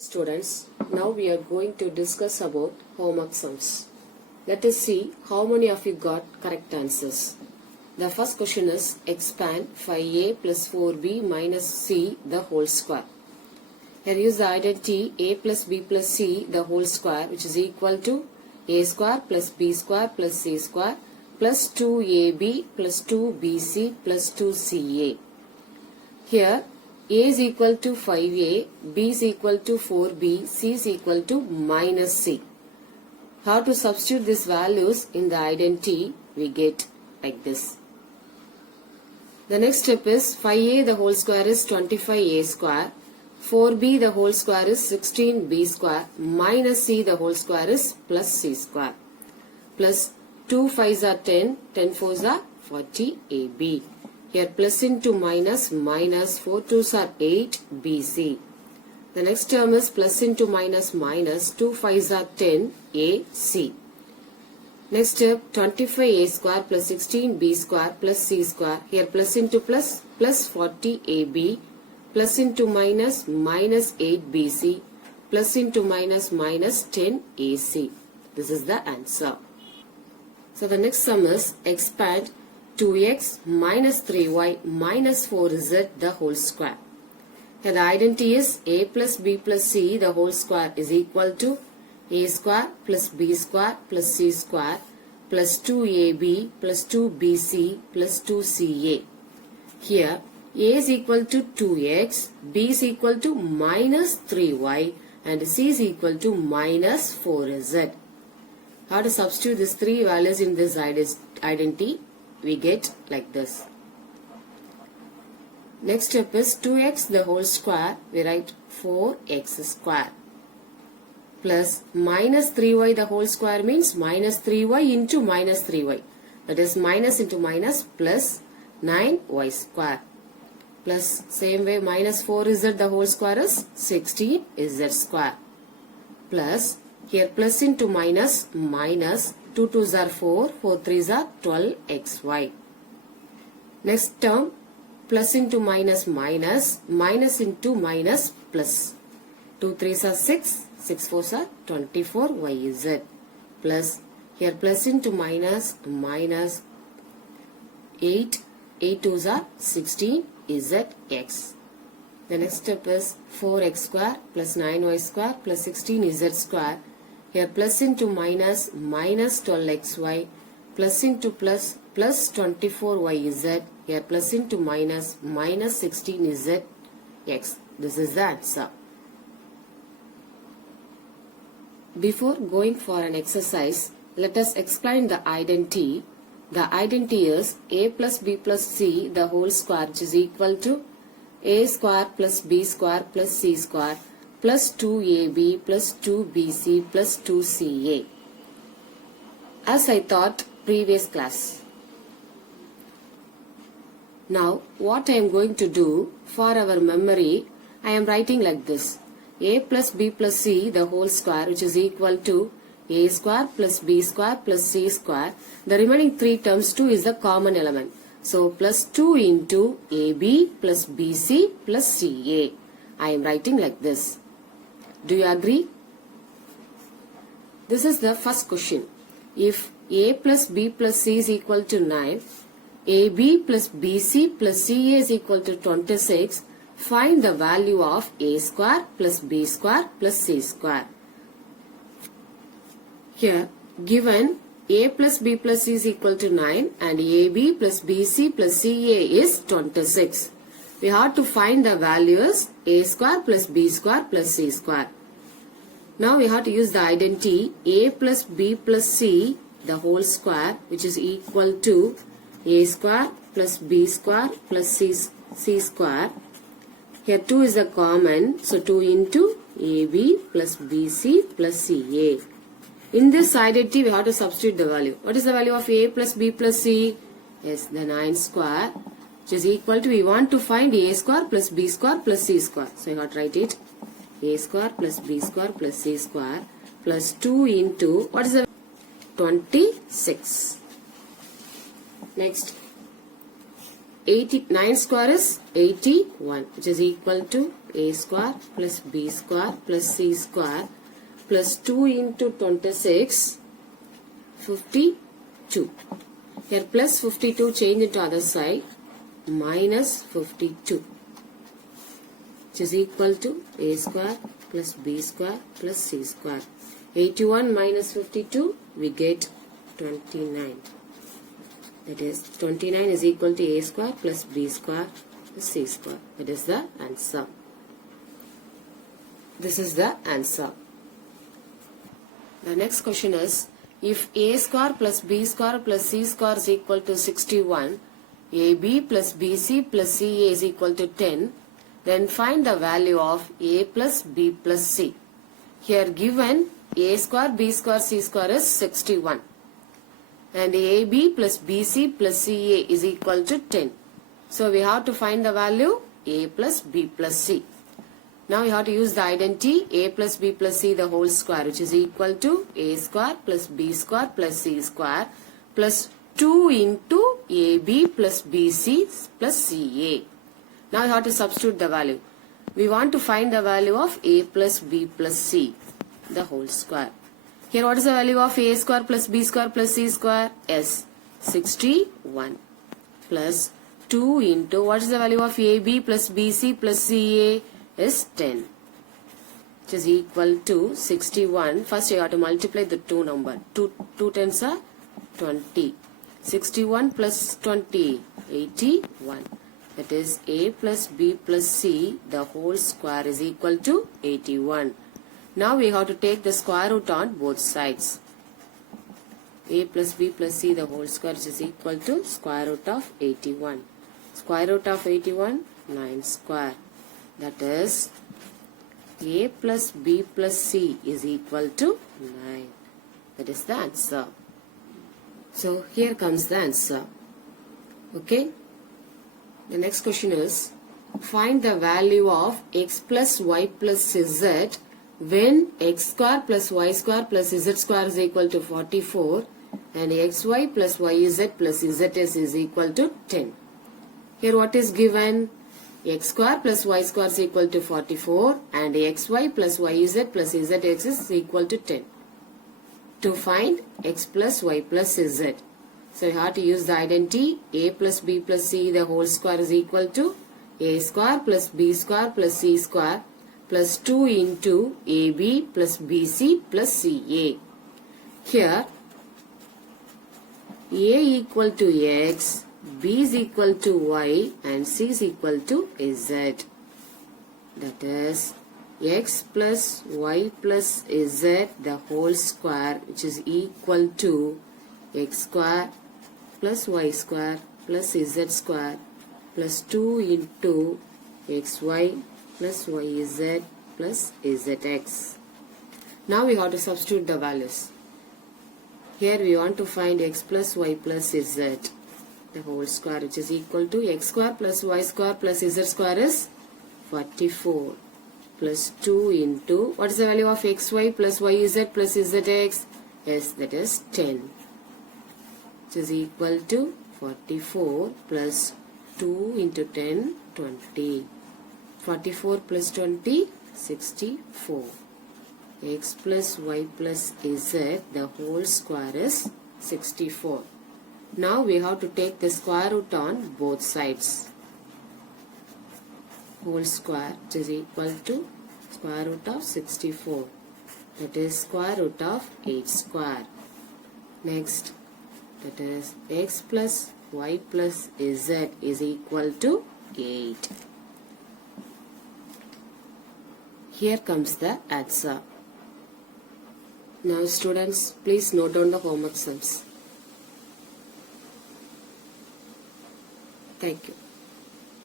Students, now we are going to discuss about homework sums. Let us see how many of you got correct answers. The first question is expand 5a plus 4b minus c the whole square. Here use the identity a plus b plus c the whole square, which is equal to a square plus b square plus c square plus 2ab plus 2bc plus 2ca. Here a is equal to 5a, b is equal to 4b, c is equal to minus c. How to substitute these values in the identity? We get like this. The next step is 5a the whole square is 25a square, 4b the whole square is 16b square, minus c the whole square is plus c square, plus 2 5s are 10, 10 4s are 40ab. Here plus into minus, minus 4 2s are 8 BC. The next term is plus into minus, minus 2 5s are 10 AC. Next step 25a square plus 16b square plus c square. Here plus into plus, plus 40ab, plus into minus, minus 8 BC, plus into minus, minus 10 AC. This is the answer. So the next sum is expand 2x minus 3y minus 4z the whole square. Here the identity is a plus b plus c the whole square is equal to a square plus b square plus c square plus 2ab plus 2bc plus 2ca. Here a is equal to 2x, b is equal to minus 3y and c is equal to minus 4z. How to substitute these three values in this identity? We get like this. Next step is 2x the whole square. We write 4x square plus minus 3y the whole square means minus 3y into minus 3y. That is minus into minus plus 9y square. Plus same way minus 4z the whole square is 16z square. Plus here plus into minus, minus 2 2s are 4, 4 3s are 12xy. Next term plus into minus, minus, minus into minus plus. 2 3s are 6, 6 4s are 24yz. Plus here plus into minus, minus 8, 8 2s are 16zx. The next step is 4x square plus 9y square plus 16z square. Here plus into minus, minus 12xy, plus into plus, plus 24yz. Here plus into minus, minus 16zx. This is the answer. Before going for an exercise, let us explain the identity. The identity is a plus b plus c the whole square, which is equal to a square plus b square plus c square plus 2ab plus 2bc plus 2ca. As I taught previous class. Now what I am going to do for our memory, I am writing like this. A plus b plus c the whole square, which is equal to a square plus b square plus c square. The remaining three terms 2 is the common element. So plus 2 into ab plus bc plus ca. I am writing like this. Do you agree? This is the first question. If a plus b plus c is equal to 9, ab plus bc plus ca is equal to 26, find the value of a square plus b square plus c square. Here given a plus b plus c is equal to 9 and ab plus bc plus ca is 26. We have to find the values a square plus b square plus c square. Now we have to use the identity a plus b plus c the whole square, which is equal to a square plus b square plus c square. Here 2 is a common, so 2 into ab plus bc plus ca. In this identity we have to substitute the value. What is the value of a plus b plus c? Yes, the 9 square, which is equal to, we want to find a square plus b square plus c square. So you have to write it a square plus b square plus c square plus 2 into, what is the 26. Next, 9 square is 81, which is equal to a square plus b square plus c square plus 2 into 26, 52. Here plus 52 change into other side, minus 52, which is equal to a square plus b square plus c square. 81 minus 52, we get 29. That is 29 is equal to a square plus b square plus c square. That is the answer. This is the answer. The next question is, if a square plus b square plus c square is equal to 61, ab plus bc plus ca is equal to 10, then find the value of a plus b plus c. Here given a square, b square, c square is 61. And AB plus BC plus CA is equal to 10. So we have to find the value A plus B plus C. Now we have to use the identity A plus B plus C the whole square, which is equal to A square plus B square plus C square plus 2 into AB plus BC plus CA. Now we have to substitute the value. We want to find the value of A plus B plus C the whole square. Here what is the value of a square plus b square plus c square? Yes, 61 plus 2 into what is the value of ab plus bc plus ca is 10, which is equal to 61. First you have to multiply the two number. 2 tens are 20. 61 plus 20, 81. That is a plus b plus c the whole square is equal to 81. Now we have to take the square root on both sides. A plus b plus c the whole square is equal to square root of 81. Square root of 81, 9 square. That is a plus b plus c is equal to 9. That is the answer. So here comes the answer. Okay. The next question is, find the value of x plus y plus z when x square plus y square plus z square is equal to 44 and xy plus yz plus zs is equal to 10. Here what is given? X square plus y square is equal to 44 and xy plus yz plus zx is equal to 10. To find x plus y plus z. So you have to use the identity a plus b plus c the whole square is equal to a square plus b square plus c square plus 2 into AB plus BC plus CA. Here A equal to X, B is equal to Y and C is equal to Z. That is X plus Y plus Z the whole square, which is equal to X square plus Y square plus Z square plus 2 into XY plus yz plus zx. Now we have to substitute the values. Here we want to find x plus y plus z the whole square, which is equal to x square plus y square plus z square is 44 plus 2 into what is the value of xy plus yz plus zx? Yes, that is 10, which is equal to 44 plus 2 into 10, 20. 44 plus 20, 64. X plus y plus z the whole square is 64. Now we have to take the square root on both sides. Whole square, which is equal to square root of 64. That is square root of 8 square. Next, that is x plus y plus z is equal to 8. Here comes the answer. Now students, please note down the homework sums. Thank you.